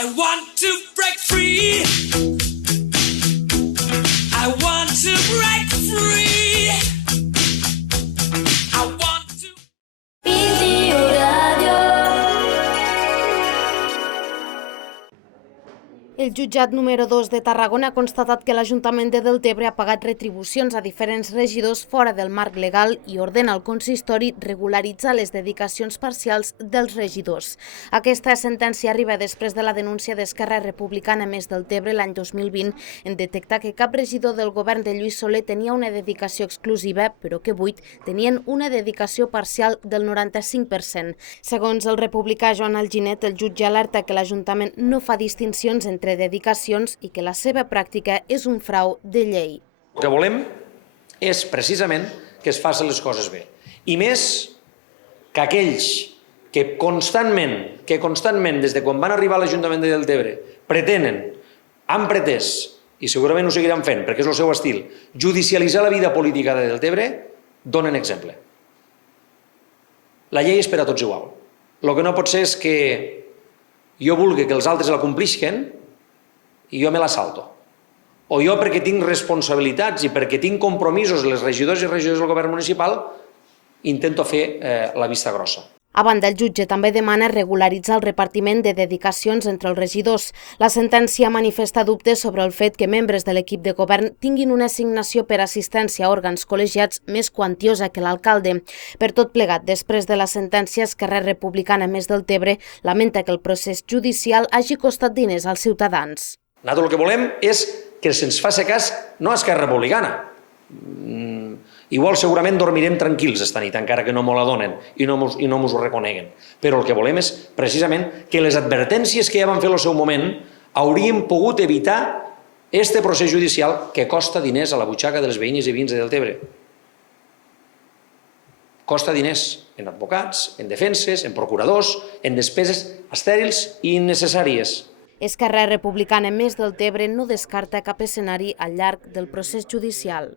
I want to break free. I want to break free. I want to... El jutjat número 2 de Tarragona ha constatat que l'Ajuntament de Deltebre ha pagat retribucions a diferents regidors fora del marc legal i ordena al consistori regularitzar les dedicacions parcials dels regidors. Aquesta sentència arriba després de la denúncia d'Esquerra Republicana Més Deltebre l'any 2020 en detectar que cap regidor del govern de Lluís Soler tenia una dedicació exclusiva, però que 8 tenien una dedicació parcial del 95%. Segons el republicà Joan Alginet, el jutge alerta que l'Ajuntament no fa distincions entre dedicacions i que la seva pràctica és un frau de llei. El que volem és precisament que es facin les coses bé. I més que aquells que constantment, des de quan van arribar a l'Ajuntament de Deltebre, han pretès, i segurament ho seguiran fent perquè és el seu estil, judicialitzar la vida política de Deltebre, donen exemple. La llei és per a tots igual. El que no pot ser és que jo vulgui que els altres la complisquen i jo me la salto. O jo, perquè tinc responsabilitats i perquè tinc compromisos les regidors i regidors del govern municipal, intento fer la vista grossa. A banda, el jutge també demana regularitzar el repartiment de dedicacions entre els regidors. La sentència manifesta dubtes sobre el fet que membres de l'equip de govern tinguin una assignació per assistència a òrgans col·legiats més quantiosa que l'alcalde. Per tot plegat, després de la sentència, Esquerra Republicana Més Deltebre lamenta que el procés judicial hagi costat diners als ciutadans. Nosaltres el que volem és que se'ns faci cas no a Esquerra Republicana. Igual segurament dormirem tranquils esta nit, encara que no m'ho la donen i no mos ho reconeguen. Però el que volem és precisament que les advertències que ja van fer al seu moment haurien pogut evitar este procés judicial que costa diners a la butxaca dels veïns i veïns de Deltebre. Costa diners en advocats, en defenses, en procuradors, en despeses estèrils i innecessàries. Esquerra Republicana Més Deltebre no descarta cap escenari al llarg del procés judicial.